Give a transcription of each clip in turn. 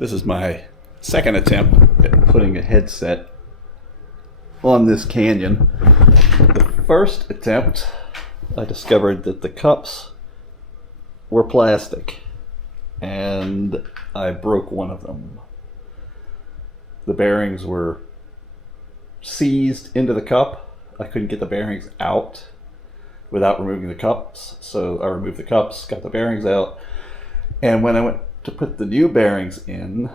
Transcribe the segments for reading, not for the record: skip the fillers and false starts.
This is my second attempt at putting a headset on this Canyon. The first attempt, I discovered that the cups were plastic, and I broke one of them. The bearings were seized into the cup. I couldn't get the bearings out without removing the cups, so I removed the cups, got the bearings out, and when I went to put the new bearings in,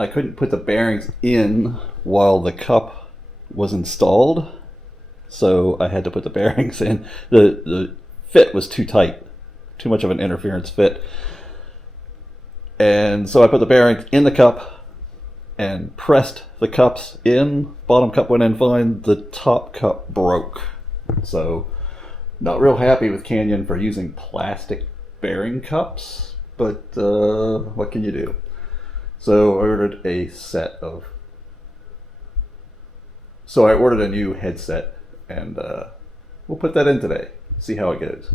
I couldn't put the bearings in while the cup was installed, so I had to put the bearings in. The fit was too tight, too much of an interference fit, and so I put the bearings in the cup and pressed the cups in. Bottom cup went in fine, the top cup broke. So not real happy with Canyon for using plastic bearing cups, but what can you do? So I ordered a new headset, and we'll put that in today, see how it goes.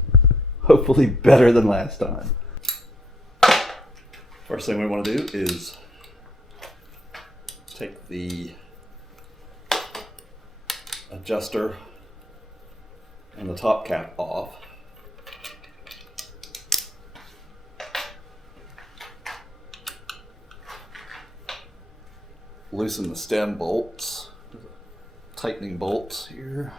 Hopefully better than last time. First thing we want to do is take the adjuster and the top cap off. Loosen the stem bolts, tightening bolts here.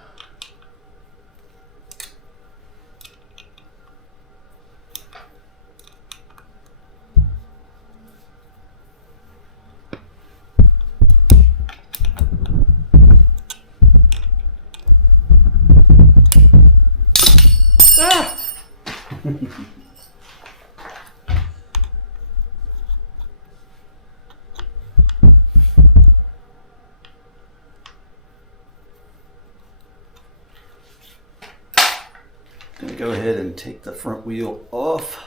Gonna go ahead and take the front wheel off.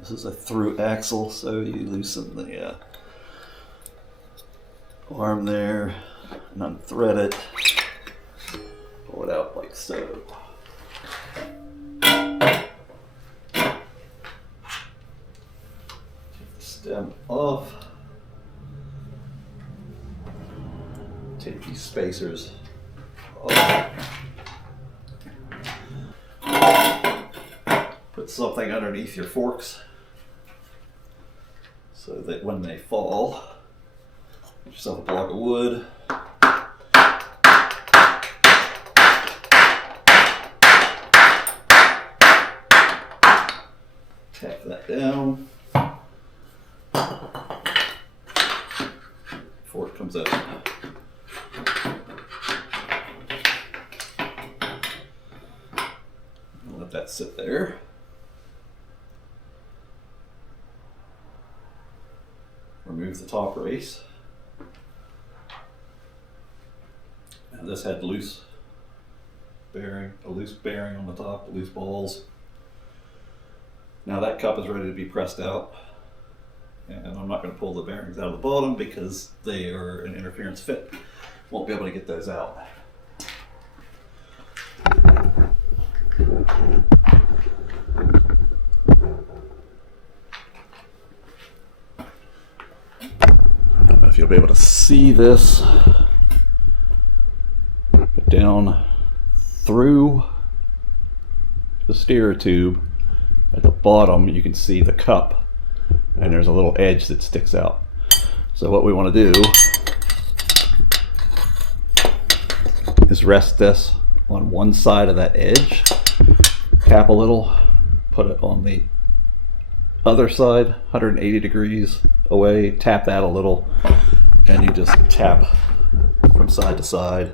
This is a through axle, so you loosen the arm there and unthread it. Pull it out like so. Take the stem off. Take these spacers off. Put something underneath your forks so that when they fall, get yourself a block of wood. Tap that down before it comes out. Let that sit there. Remove the top race. And this had a loose bearing on the top, loose balls. Now that cup is ready to be pressed out, and I'm not going to pull the bearings out of the bottom because they are an interference fit. Won't be able to get those out. I don't know if you'll be able to see this, but down through the steer tube at the bottom you can see the cup, and there's a little edge that sticks out. So what we want to do is rest this on one side of that edge, tap a little, put it on the other side 180 degrees away, tap that a little, and you just tap from side to side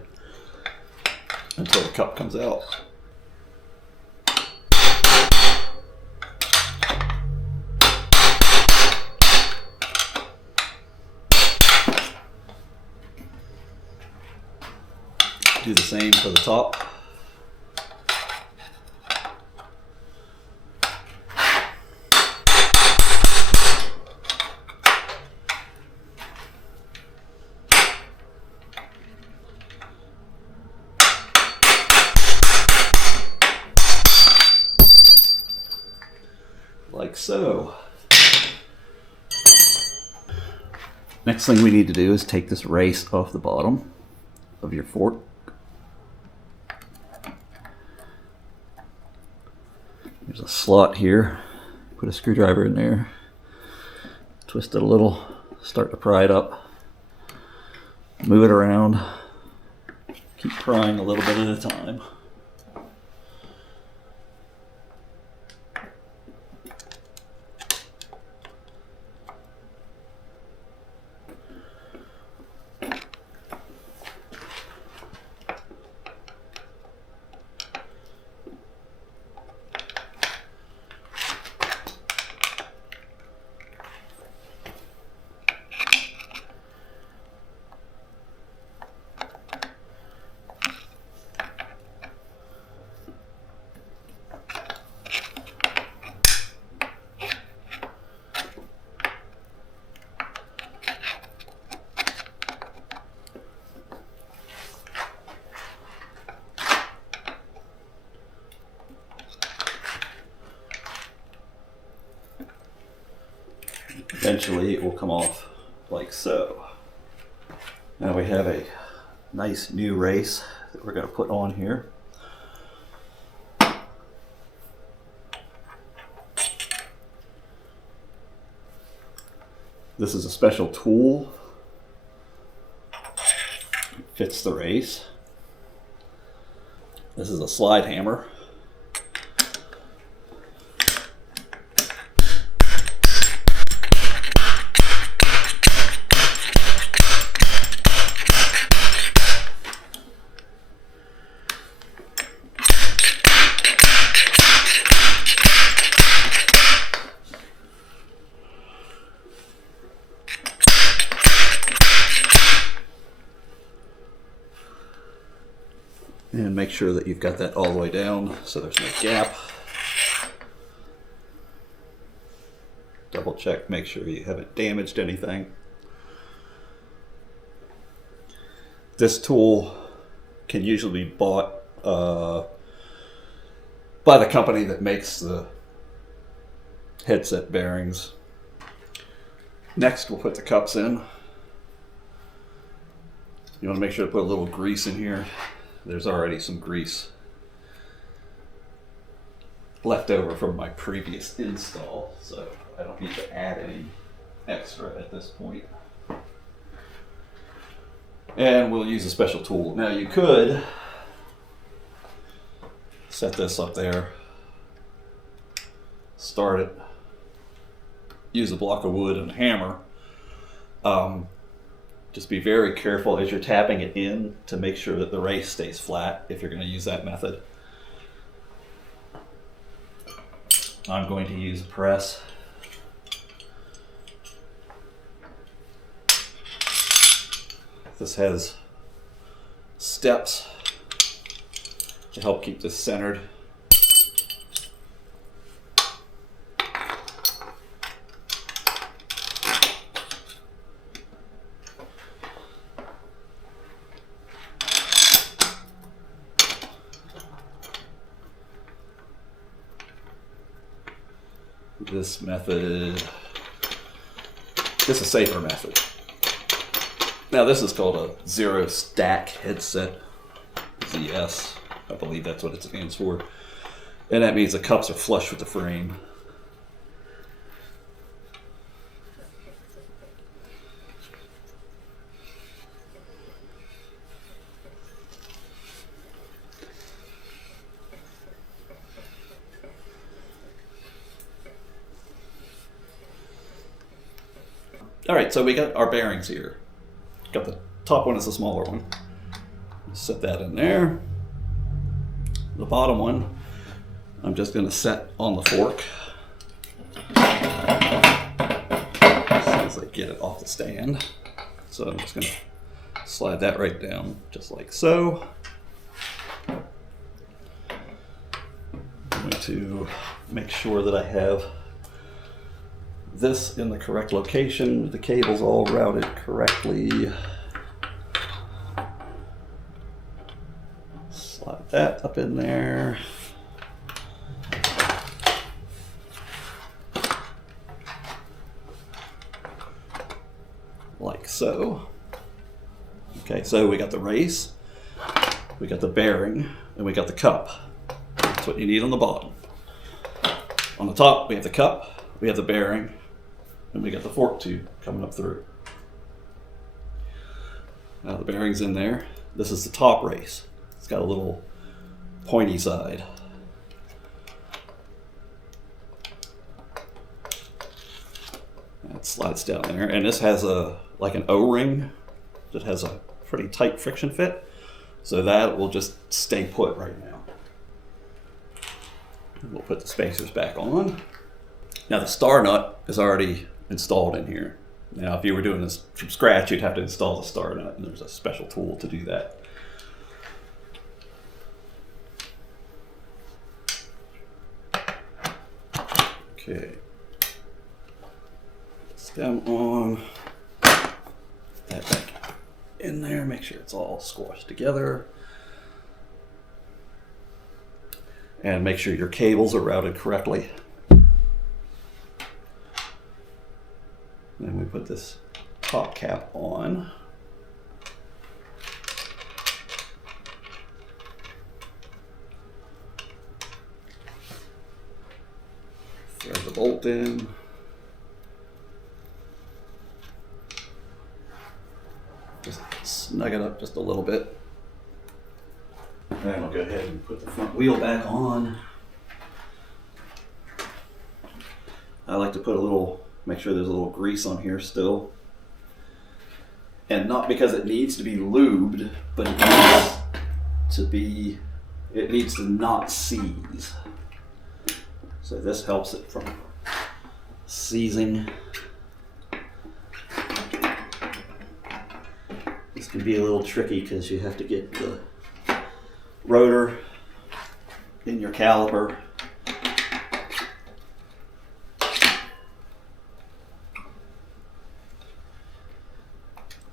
until the cup comes out. Do the same for the top. like so. Next thing we need to do is take this race off the bottom of your fork. There's a slot here. Put a screwdriver in there, twist it a little, start to pry it up, move it around, keep prying a little bit at a time. Eventually it will come off like so. Now we have a nice new race that we're going to put on here. This is a special tool. It fits the race. This is a slide hammer. And make sure that you've got that all the way down so there's no gap. Double check, make sure you haven't damaged anything. This tool can usually be bought by the company that makes the headset bearings. Next, we'll put the cups in. You want to make sure to put a little grease in here. There's already some grease left over from my previous install, so I don't need to add any extra at this point. And we'll use a special tool. Now you could set this up there, start it, use a block of wood and a hammer. Just be very careful as you're tapping it in to make sure that the race stays flat if you're going to use that method. I'm going to use a press. This has steps to help keep this centered. This method, this is a safer method. Now this is called a zero stack headset, ZS, I believe that's what it stands for. And that means the cups are flush with the frame. All right, so we got our bearings here. Got the top one is the smaller one. Set that in there. The bottom one, I'm just gonna set on the fork. As soon as I get it off the stand. So I'm just gonna slide that right down, just like so. I'm going to make sure that I have this in the correct location, the cable's all routed correctly. Slide that up in there. so. Okay, so we got the race, we got the bearing, and we got the cup. That's what you need on the bottom. On the top, we have the cup, we have the bearing, and we got the fork tube coming up through. Now the bearing's in there. This is the top race. It's got a little pointy side. That slides down there, and this has like an O-ring that has a pretty tight friction fit, so that will just stay put right now. We'll put the spacers back on. Now the star nut is already installed in here. Now if you were doing this from scratch, you'd have to install the star nut, and there's a special tool to do that. Okay. Stem on. That back in there, make sure it's all squashed together. And make sure your cables are routed correctly. Then we put this top cap on. Thread the bolt in. Just snug it up just a little bit. Then we'll go ahead and put the front wheel back on. I like to put make sure there's a little grease on here still. And not because it needs to be lubed, but it needs to not seize. So this helps it from seizing. This can be a little tricky because you have to get the rotor in your caliper.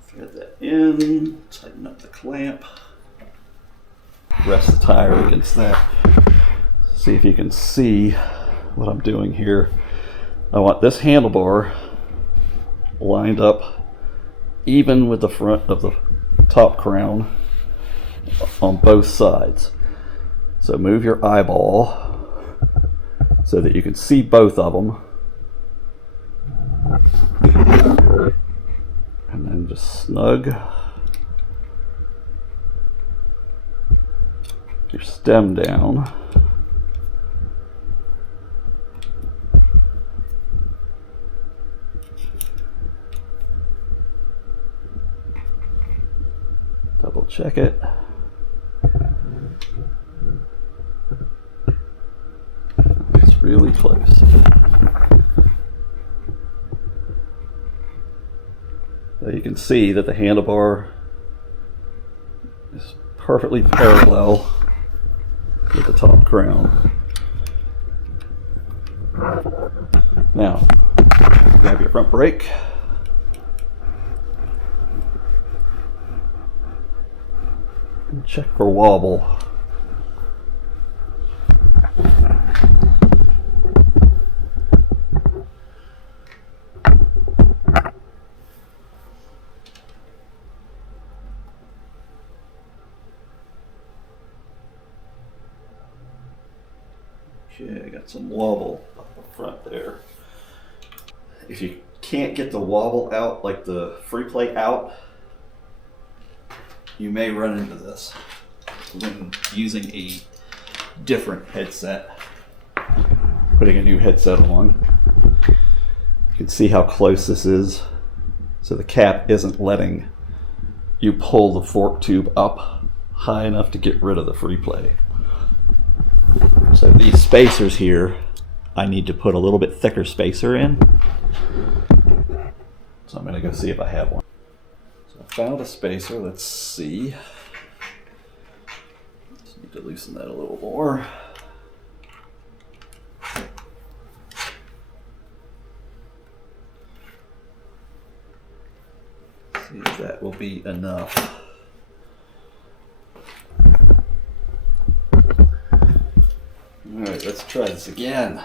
Thread that in, tighten up the clamp. Rest the tire against that. See if you can see what I'm doing here. I want this handlebar lined up even with the front of the top crown on both sides. So move your eyeball so that you can see both of them. And then just snug your stem down. Double check it. It's really close. So you can see that the handlebar is perfectly parallel with the top crown. Now, grab your front brake. And check for wobble. Okay, I got some wobble up the front there. If you can't get the wobble out, like the free plate out, you may run into this when using a different headset. Putting a new headset on. You can see how close this is. So the cap isn't letting you pull the fork tube up high enough to get rid of the free play. So these spacers here, I need to put a little bit thicker spacer in. So I'm going to go see if I have one. So I found a spacer. Let's see. Just need to loosen that a little more. See if that will be enough. All right, let's try this again.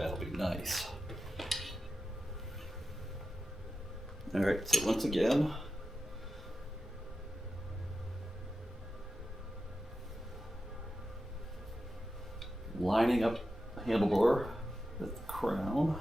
That'll be nice. All right, so once again, lining up the handlebar with the crown.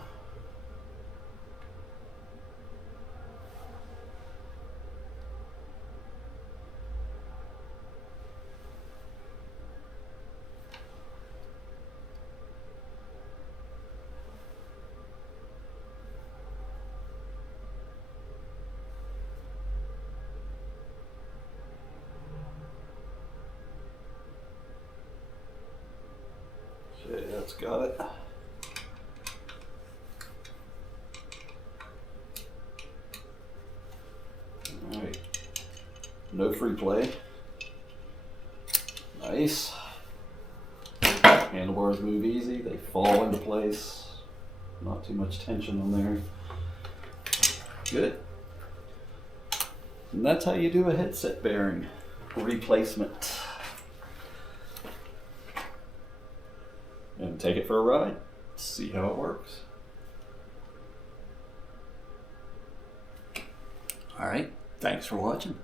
Okay, that's got it. All right, no free play. Nice. Handlebars move easy, they fall into place. Not too much tension on there. Good. And that's how you do a headset bearing replacement. And take it for a ride, see how it works. All right, thanks for watching.